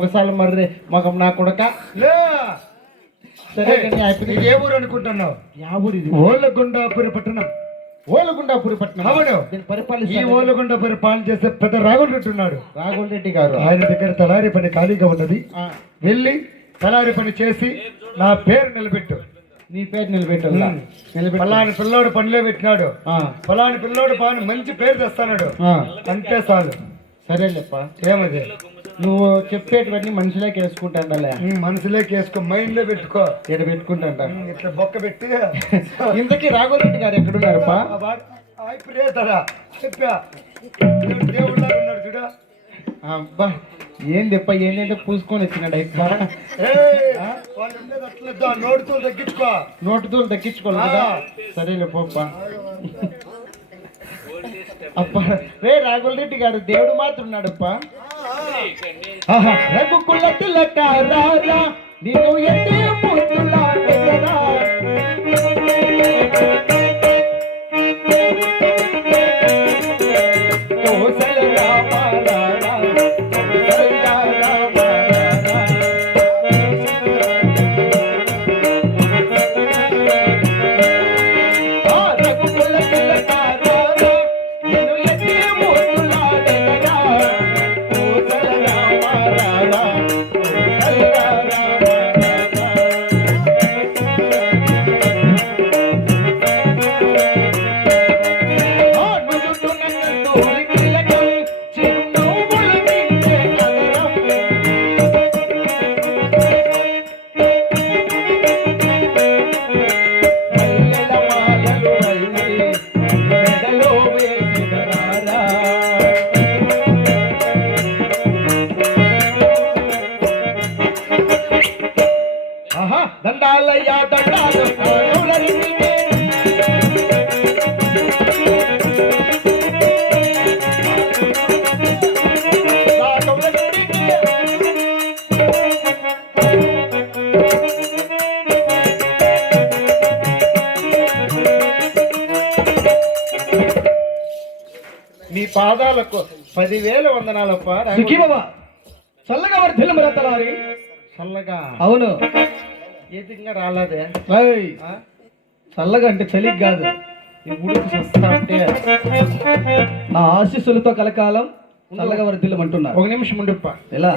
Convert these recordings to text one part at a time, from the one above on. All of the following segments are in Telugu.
ఒకసారి మర్రి మగం నా కొడక లే సరే కానీ అయిపోయింది. ఇది ఏ ఊరు అనుకుంటున్నావు? యా ఊరు ఇది? ఓలగుండాపురి పట్టణం. ఓలగుండాపురి పట్టణం. అవును. దీన్ని ఈ పరిపాలించే ఓలగుండాపురి పాలన చేసే పెద్ద రాఘుల్ రెడ్డి ఉన్నాడు. రాఘుల్ రెడ్డి గారు. ఆయన దగ్గర తలారి పని ఖాళీగా ఉన్నది. ఆ, వెళ్ళి తలారి పని చేసి నా పేరు నిలబెట్టు. నీ పేరు నిలబెట్టాలా? నిలబెట్టు. ఫలాని పిల్లోడు పనిలో పెట్టినాడు, ఆ, ఫలాని పిల్లోడు పని మంచి పేరు తెస్తాడు ఆ, అంతే చాలు. సరేలేప్ప. ఏమది నువ్వు చెప్పేటివన్నీ మనుషులకి వేసుకుంటాండలే. మనసులోకి వేసుకో, మైండ్ లో పెట్టుకో. ఇక్కడ పెట్టుకుంటాంట. ఇట్లా బొక్క పెట్టి ఇంతకీ రాఘుల్ రెడ్డి గారు ఎక్కడున్నారప్పా? చెప్పా దేవుళ్ళ ఉన్నాడు చూడ. అబ్బా ఏందిప్ప ఏంటంటే పూసుకొని వచ్చినాడు అయిపో. వాళ్ళు ఉండేది అట్లా నోటితో తగ్గించుకో. నోటుతో దక్కించుకోవాలి కదా. సరేలే పోప్ప. అప్ప రే రాఘుల్ రెడ్డి గారు దేవుడు మాత్రం ఉన్నాడప్ప. రఘుకుల తిలక రారా నిన్ను ఎత్తే పుత్రులా ఎగరా. కోసల రామ రారా, కోసల రామ రారా. రఘుకుల తిలక రారా నిన్ను ఎత్తే పుత్రులా ఎగరా. కోసల రామ రారా, కోసల రామ రారా. దండాలయ్యా దండాలు మీ పాదాలకు 10,000 వందనాలప్ప. సుఖీబాబా చల్లగా వర్ధిల్లు మరతలారి. చల్లగా అవును. ఏదిగా రాలేదే. ఏయ్, చల్లగా అంటే చలికి కాదు, ఈ ఉడుకు వస్తా అంటే నా ఆశీస్సులతో కలకాలం చల్లగా వర్ధిల్లం అంటున్నారు. ఒక నిమిషం ఉండిప్ప. ఎలా?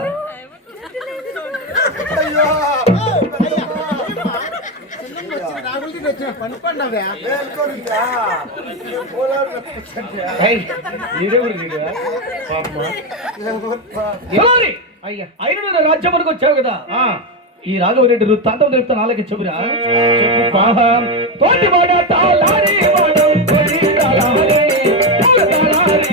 తలారి, అయ్యా 500 రాజ్యం వరకు వచ్చావు కదా. ఆ, ఈ రాఘవరెడ్డి తాంతం తెలుపుతా నాలుగు చెబురా. తోటి వాడ తాళారి వాడం తోటి తాళారి, తాళారి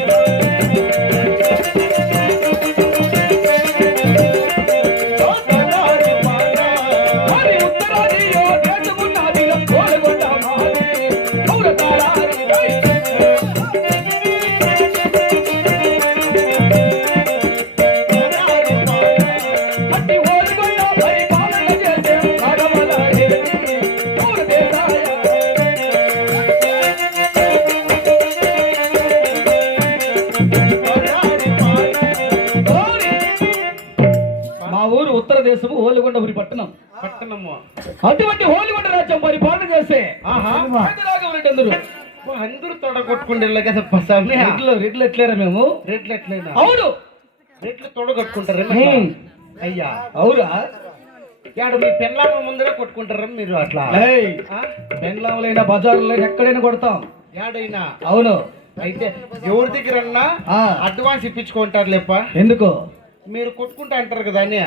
వారి ఉత్తరాదిలో దేశమున్నదిలో కోలగొండ మాది, కౌల తాళారి అట్టి ఓలుగొండ పరిపాలన చేసే రాఘవల దేవి కౌల దేశాయ. మా ఊరు ఉత్తర దేశము ఓలుగొండపురి పట్టణం. పట్టణము. అటువంటి ఓలుగొండ రాజ్యం పరిపాలన చేసే ఆహా. రాఘవరెడ్డి అందరూ అందరూ తొడగొట్టుకుంటే కదా పసామి. రెడ్లు ఎట్లేరా మేము? రెట్లు ఎట్లయినా అవును. రెట్లు తొడగొట్టుకుంటారు హ్మ్. అయ్యా. అవురా? యాడ మీ పెళ్ళాల ముందరే కొట్టుకుంటారా మీరు అట్లా? ఏయ్, ఆ? బెంగళూరులైనా బజార్లైనా ఎక్కడైనా కొడతాం. యాడైనా అవును. అయితే ఎవరి దగ్గరన్నా ఆ. అడ్వాన్స్ ఇప్పించుకుంటారు లేప. ఎందుకు? మీరు కొట్టుకుంటా అంటారు కదా అని.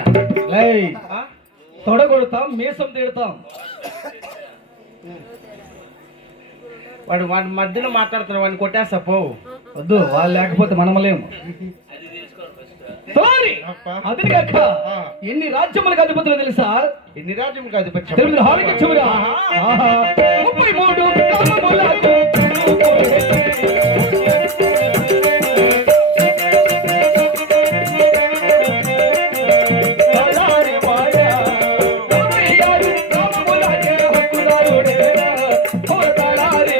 ఏయ్, ఆ? తొడ కొడతాం, మీసం తీడతాం. వాడు వాడి మధ్యలో మాట్లాడుతున్నారు, వాడిని కొట్టేస్తా పో. వద్దు, వాళ్ళు లేకపోతే మనమలేము. తోరి, అది కాక ఆ. ఎన్ని రాజ్యములకు అధిపతులు తెలుసా? ఎన్ని రాజ్యం కాదు తెలుగు హారిక చెబురా. 33 గ్రామములకు తలారి మాయ, 36 గ్రామములకే హక్కుదారుడే. ఓ తలారి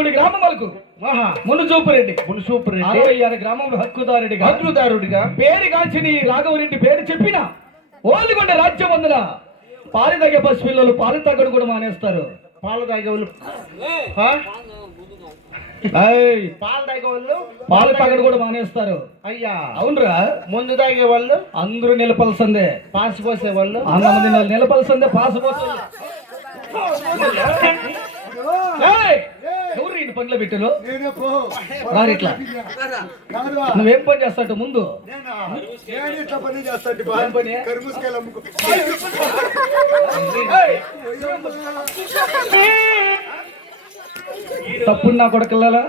23 గ్రామములకు ఆహా మునుచూపురెడ్డి మున్సూపరెడ్డి 66 గ్రామంలో హక్కుదారుడిగా హక్కుదారుడిగా పేరుగాంచిన ఈ రాఘవరెడ్డి పేరు చెప్పిన ఓలిగొండ రాజ్యం వందన పాలు తాగే పసిపిల్లలు పాలు తాగడు కూడా మానేస్తారు. పాలు తాగేవాళ్ళు పాలు తాగేవాళ్ళు పాలు తాగడు కూడా మానేస్తారు. అయ్యా అవునరా, ముందు తాగేవాళ్ళు అందరూ నిలపలసిందే, పాసి పోసేవాళ్ళు అంతమంది నిలపలసిందే, పాసపోసే ఎవరు ఈ పనిలో పెట్టారు? రారు ఇట్లా. నువ్వేం పని చేస్తావు ముందు? ఏం పని? తప్పుడు నా కొడకల్లా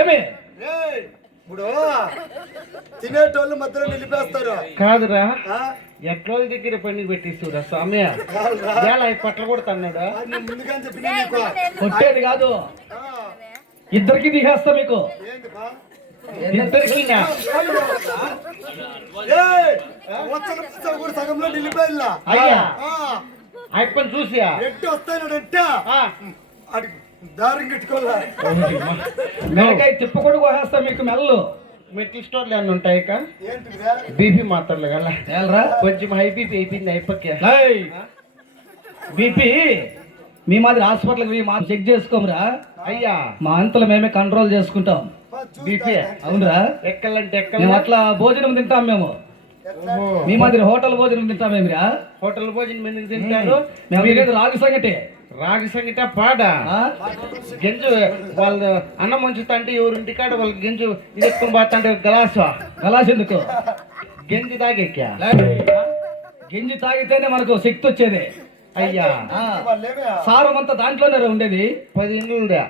ఏమి ఇప్పుడు తినేటోళ్ళు మధ్యలో నిలిపేస్తారు కాదురా, ఎట్రోల దగ్గర పని పెట్టిస్తురా స్వామి. పట్ల కూడా తన్నాడు. ముందుగా చెప్పిన నీకు కొట్టేది కాదు, ఇద్దరికి దిగేస్తా మీకు ఇద్దరికి. కూడా సగంలో నిలిపేయాల అయ్యా అప్పని చూసియా ఎట్టి వస్తానంటే దారం కట్టుకోవాలా మెడకాయ తిప్పకుండా కోసేస్తా మీకు మెల్లు. మెడికల్ స్టోర్లు ఏమన్నా ఉంటాయి ఏంటిరా బీపీ మాత్రలు కదా ఏలరా కొంచెం హై బీపీ అయిపోయింది అయిపోకే. బీపీ మీ మాదిరి హాస్పిటల్కి పోయి మా చెక్ చేసుకోమరా అయ్యా. మా అంతలో మేమే కంట్రోల్ చేసుకుంటాం. బీపీ అవునరా, ఎక్కలంటే మేము ఎక్కల అట్లా భోజనం తింటాం మేము. మీ మాదిరి హోటల్ భోజనం తింటామేమిరా? హోటల్ భోజనం ఎందుకు తింటారు? మేము తినేది రాగి సంగటి. రాగి సంగట పాడ గింజు వాళ్ళు అన్నం మంచుతా అంటే ఎవరింటి కాడ వాళ్ళకి గింజు ఇది ఎత్తుకుని పోతా అంటే గలాస్ ఎందుకు? గింజు తాగెక్కా. గింజి తాగితేనే మనకు శక్తి వచ్చేది. అయ్యా సారం అంతా దాంట్లోనే ఉండేది. 10 ఇండ్లుదా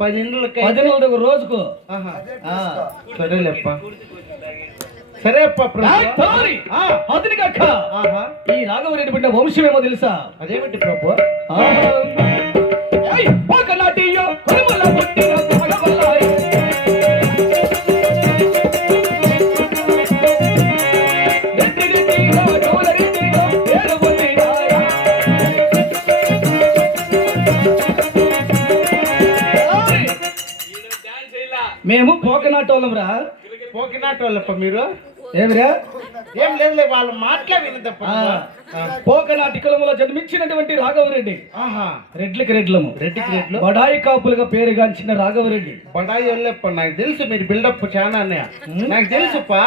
10 ఇండ్లకి 10 ఇండ్లు రోజుకు. సరేలేప్ప సరే అతనికి అక్క ఈ రాఘవరెడ్డి బిడ్డ వంశమేమో తెలుసా? అదేమిటి ప్రభు? మేము పోకనాటోళ్ళం రా. పోకినాటోళ్ళప్ప మీరు? ఏమిరా? ఏం లేదు వాళ్ళు మాట్లా వినదప్ప. పోకనాటి కులంలో జన్మించినటువంటి రాఘవరెడ్డి. రెడ్లకి రెడ్లము, రెడ్డికి రెడ్లు, బడాయి కాపులుగా పేరుగాంచిన రాఘవరెడ్డి. బడాయి వాళ్ళప్ప నాకు తెలుసు. మీరు బిల్డప్ చాలా నాకు తెలుసుప్పా.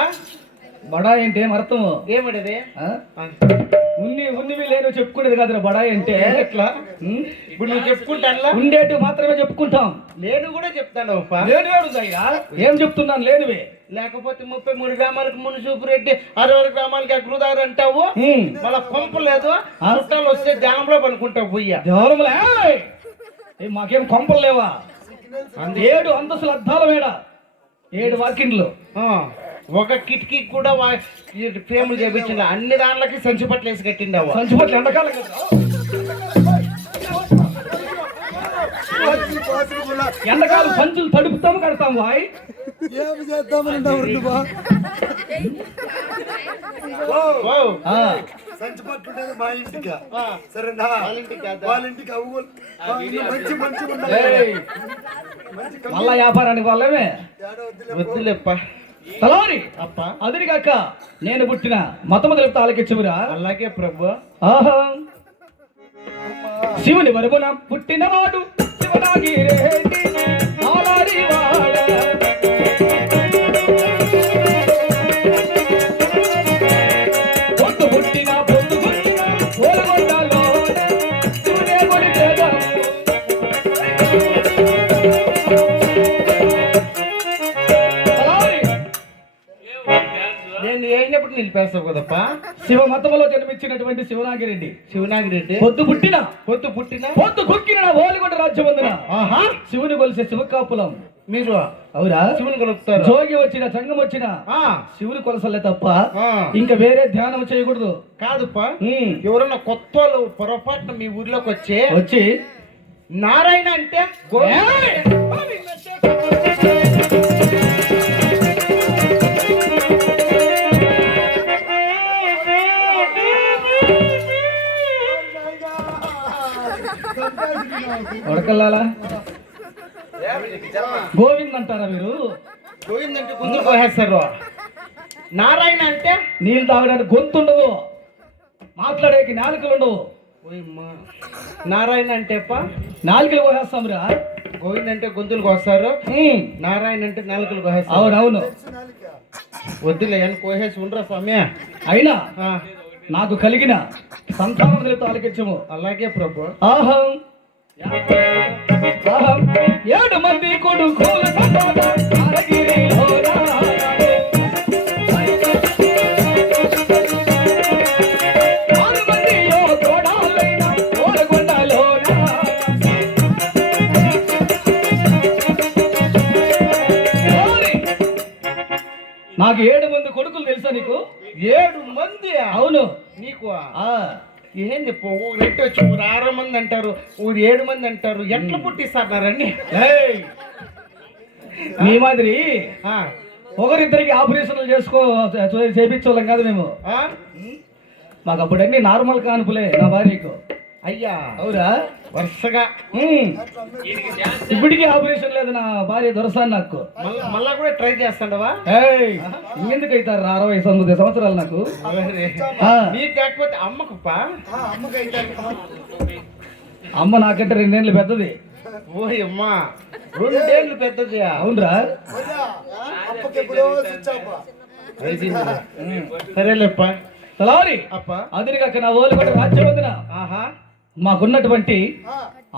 బడాయి అంటే ఏం అర్థము? ఏమిటది? ఉన్నవి లేని చెప్పుకునేది కాదురా బడాయి అంటే. ఎట్లా? ఇప్పుడు నువ్వు చెప్పుకుంటా ఉండేటి మాత్రమే చెప్పుకుంటాం. నేను కూడా చెప్తాను. లేనివేడుదయ్యా, ఏం చెప్తున్నాను లేనివే. లేకపోతే 33 గ్రామాలకు మున్సూపురెడ్డి, 60 గ్రామాలకి అగ్రుదారు అంటావు. మళ్ళా పంపు లేదు, చుట్టాలు వస్తే ధ్యానంలో పనుకుంటావు. పోయ్యా మాకేం కొంపలు లేవా? 7 అంతస్తుల అద్దాల మేడ, 7 వాకిండ్లు, ఒక కిటికీ కూడా ఫ్రేములు చేపించిన. అన్ని దాంట్లకి సంచి పట్ల వేసి కట్టిండవు. సంచి పట్ల ఎండాకాలం ఎండాకాలం సంచులు తడుపుతాము కడతాము. వాయ్ ఏమి చేద్దామని సంచి పట్టుంటేది మా ఇంటికి. సరేనా? వాళ్ళ ఇంటికి మంచి మంచి మళ్ళా వ్యాపారానికి వాళ్ళమే వద్దులేప్ప. తలారి అప్ప అదిని కాక నేను పుట్టిన మతము తెలుపుతా ఆలకించురా. అలాగే ప్రభు. ఆహా శివుని వరమున పుట్టినవాడు శివనాగిరెడ్డి ఆలారి వాడ. పొద్దు పుట్టిన ఓలగొండలో శివుడే కొలిచెదము. నేను అయినప్పుడు నిలిపేస్తావు కదప్ప. శివ మతములో జన్మించినటువంటి శివనాగిరెడ్డి. శివనాగిరెడ్డి పొద్దు పుట్టిన పొద్దు కుక్కిన ఓలిగొండ రాజ్యం వందన. శివుని కొలిసే శివకాపులం మీరు. అవురా? శివుని కొలుపుతారు. జోగి వచ్చిన సంఘం వచ్చిన శివుని కొలసలే తప్ప ఇంకా వేరే ధ్యానం చేయకూడదు. కాదుప్ప. ఎవరన్నా కొత్త వాళ్ళు పొరపాటున మీ ఊర్లోకి వచ్చి నారాయణ అంటే ఉడకల్లాలా గోవింద్ అంటారా మీరు? పోయిందంటే గుంతులు కోసేస్తారు. నారాయణ అంటే నీళ్ళు తాగడానికి గొంతు ఉండదు, మాట్లాడేకి నాలుకలు ఉండవు. ఓయమ్మా. నారాయణ అంటే నాలుకలు కోసేస్తాం రా. గోవింద్ అంటే గొంతులు కోస్తారు, నారాయణ అంటే నాలుకలు కోసేస్తారు. అవునవును. వద్దులే అని కోసేసి ఉండరా స్వామి. అయినా ఆ, నాకు కలిగిన సంతానం తెలుపు ఆలకించము. అలాగే ప్రభు. ఆహం ఆహం 7 మంది కొడుకుల సంతానం అరగిరిలోనా. 6 మంది యో తోడాలైన ఓడగొండలోనా. నాకు 7 మంది కొడుకులు తెలుసా నీకు? 7 మంది? అవును. నీకు ఆ ఏంది రెట్టి వచ్చి 6 మంది అంటారు, 7 మంది అంటారు. ఎట్లా పుట్టిస్తున్నారని? ఏయ్! మీ మాదిరి ఒకరిద్దరికి ఆపరేషన్లు చేపించోళ్ళం కాదు మేము. మాకు అప్పుడు అన్ని నార్మల్ కానుపులే నా భార్యకు. అయ్యా అవురా? వరుసగా ఇప్పటికీ ఆపరేషన్ లేదు నా భార్య దొరసాని నాకు. మళ్ళా కూడా ట్రై చేస్తాడవా? ఎందుకు అవుతారు 69 సంవత్సరాలు నాకు. నీకు కాకపోతే అమ్మకుప్పా? అమ్మ నాకంటే 2 ఏళ్ళు పెద్దది. ఓయ్ అమ్మా, 2 ఏళ్ళు పెద్దది. అవునరా? సరేలేప్ప. తలారి అప్ప అదిరిగాక నా ఓలు కూడా రాజ్యం వదిన. ఆహా, మాకున్నటువంటి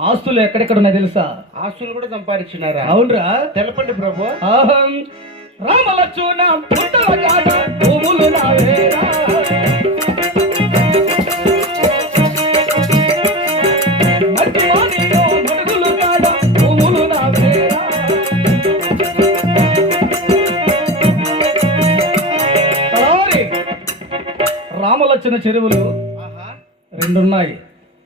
ఆస్తులు ఎక్కడెక్కడ ఉన్నాయి తెలుసా? ఆస్తులు కూడా సంపాదించినారా? అవునరా? తెలపండి ప్రభు. అహం రామలక్ష్మణ పుట్టల గాడ భూములు నావేరా. మట్టి వాణిలో మడుగులు గాడ భూములు నావేరా. తలారి రామలక్ష్మణ చెరువులు ఆహా, 2 ఉన్నాయి.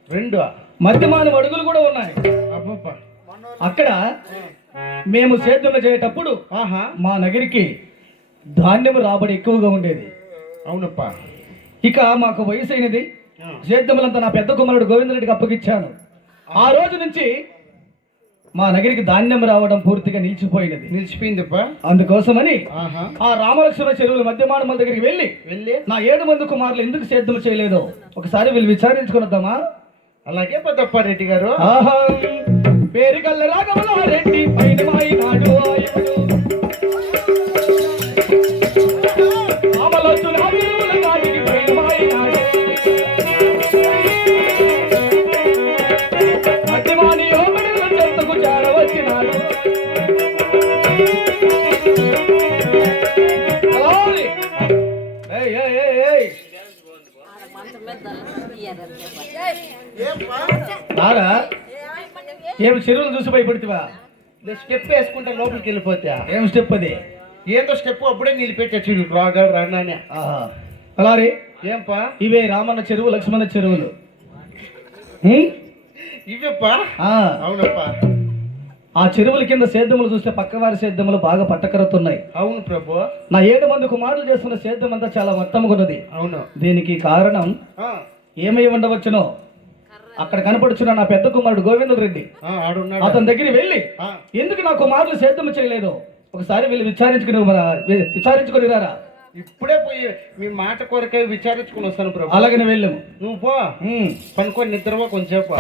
2 మధ్యమాన అడుగులు కూడా ఉన్నాయి. అబ్బప్ప. అక్కడ మేము సేద్యం చేసేటప్పుడు ఆహా, మా నగరికి ధాన్యం రాబడి ఎక్కువగా ఉండేది. అవునప్ప. ఇక మాకు వయసు అయినది. సేద్యములంతా నా పెద్ద కుమారుడు గోవిందరెడ్డికి అప్పగిచ్చాను. ఆ రోజు నుంచి మా నగరికి ధాన్యం రావడం పూర్తిగా నిలిచిపోయినది. నిలిచిపోయిందప్ప. అందుకోసమని ఆహా, ఆ రామలక్ష్మణ చెరువుల మధ్యమానముల దగ్గరికి వెళ్ళి వెళ్ళి నా 7 మంది కుమారులు ఎందుకు సేద్యం చేయలేదో ఒకసారి వీళ్ళు విచారించుకున్నద్దామా? అలాగే పెద్దప్పారెడ్డి గారు. ఆహా పేరుగల్ల రాఘవలారెడ్డి పైన మాయినాడు ఆయనడు. రామలక్ష్మణ చెరువుల దాటికి పైన మాయినాడు. మధ్యమాని యోగడుల చెంతకు చేరవచ్చినాడు. అలాని ఏయ్ ఏయ్ ఏయ్ ఏయ్ రారా? ఏం చెరువులు చూసి భయపడుతువా? స్టెప్ వేసుకుంటే లోపలికి వెళ్ళిపోతే ఏం స్టెప్ అది? ఏదో స్టెప్ అప్పుడే నిలిపెట్టచ్చు రాగాడు రాగానే. అలారి ఏంపా? ఇవే రామన్న చెరువు, లక్ష్మణ చెరువులు. ఇవప్పా? ఆ అవునప్పా. ఆ చెరువుల కింద సేద్యములు చూస్తే పక్కవారి సేద్యములు బాగా పట్టకరుతున్నాయి. అవును ప్రభు. నా 7 మంది కుమారులు చేస్తున్న సేద్యం అంతా చాలా మొత్తముకున్నది. అవును. దీనికి కారణం ఏమై ఉండవచ్చునో అక్కడ కనపడుచున్న నా పెద్ద కుమారుడు గోవిందరెడ్డి. అతని దగ్గర వెళ్ళి ఎందుకు నా కుమారులు సేద్యం చేయలేదు ఒకసారి వెళ్ళి విచారించుకుని రారా. ఇప్పుడే పోయి మీ మాట కొరకై విచారించుకుని వస్తాను ప్రభు. అలాగనే వెళ్ళము. నువ్వు పో, పనుకొని నిద్రపో కొంచెంసేపు.